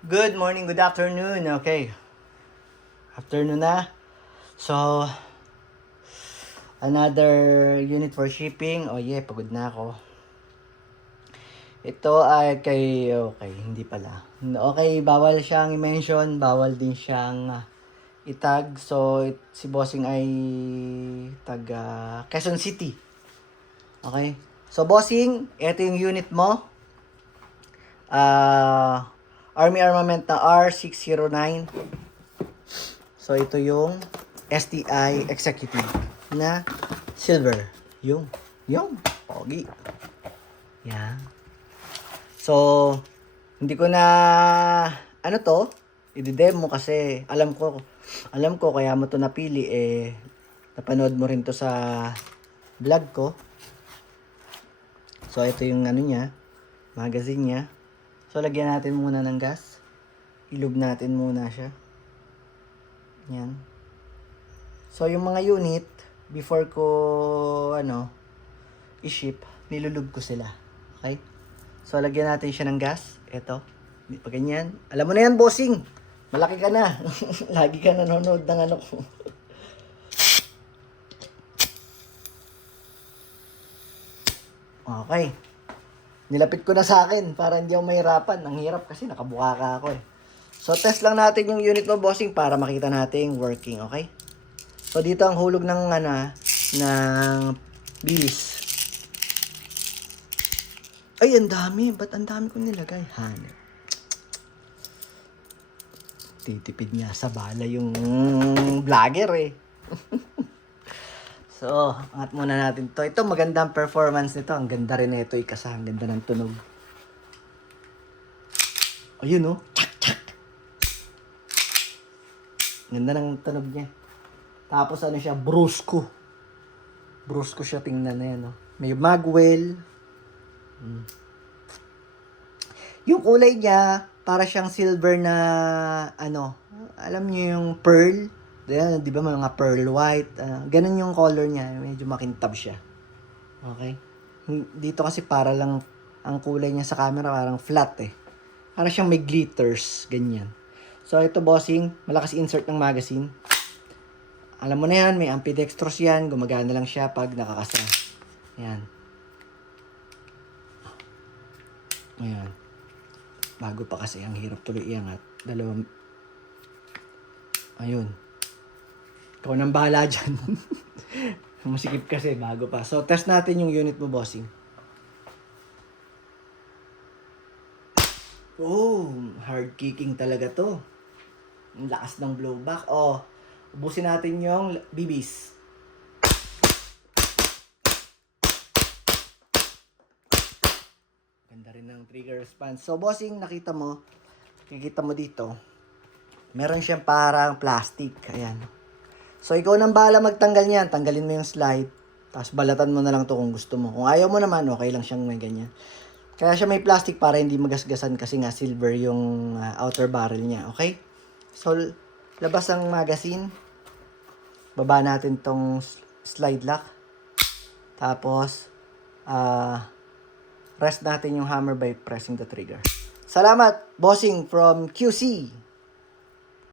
Good morning, good afternoon. Okay. Afternoon na. So, another unit for shipping. Oh yeah, pagod na ako. Ito ay okay, hindi pala. Okay, bawal siyang i-mention, bawal din siyang itag. So, si Bossing ay taga Quezon City. Okay? So, Bossing, ito yung unit mo. Army Armament na R609. So, ito yung STI Executive na silver. Yung, pogi. Yan. So, hindi ko na, i-demo kasi alam ko kaya mo to napili napanood mo rin to sa vlog ko. So, ito yung niya, magazine niya. So, lagyan natin muna ng gas. Ilub natin muna siya. Yan. So, yung mga unit, before ko, i-ship, nilulub ko sila. Okay? So, lagyan natin siya ng gas. Ito. Hindi pa ganyan. Alam mo na yan, bossing. Malaki ka na. Lagi ka nanonood ng ko. Okay. Nilapit ko na sa akin para hindi ako mahirapan. Ang hirap kasi nakabuka ka ako So, test lang natin yung unit mo, bossing, para makita natin working, okay? So, dito ang hulog ng, ng bilis. Ay, ang dami. Ba't ang dami kong nilagay? Hanep. Titipid nga sa bala yung vlogger So, angat muna natin to. Ito, magandang performance nito. Ang ganda rin nito, ikasa. Ang ganda ng tunog. Ayun, Ganda ng tunog niya. Tapos siya, brusco. Brusco siya, tingnan na yan, May magwell. Yung kulay niya, para siyang silver na, alam niyo yung pearl. Di ba mga pearl white. Ganun yung color niya. Medyo makintab siya. Okay? Dito kasi para lang, ang kulay niya sa camera parang flat Para siyang may glitters. Ganyan. So, ito, bossing, malakas insert ng magazine. Alam mo na yan, may ambidextrous yan. Gumagana lang siya pag nakakasa. Ayan. Ayan. Bago pa kasi, ang hirap tuloy iangat. Ayun. Ikaw nang bahala dyan. Masikip kasi, bago pa. So, test natin yung unit mo, bossing. Oh, hard kicking talaga to. Ang lakas ng blowback. Ubusin natin yung BBs. Ganda rin ng trigger response. So, bossing, nakikita mo dito, meron siyang parang plastic. Ayan. So, ikaw nang bahala magtanggal niyan. Tanggalin mo yung slide. Tapos, balatan mo na lang to kung gusto mo. Kung ayaw mo naman, okay lang siyang may ganyan. Kaya siya may plastic para hindi magasgasan kasi nga silver yung outer barrel niya. Okay? So, labas ang magazine. Baba natin tong slide lock. Tapos, rest natin yung hammer by pressing the trigger. Salamat, bossing from QC.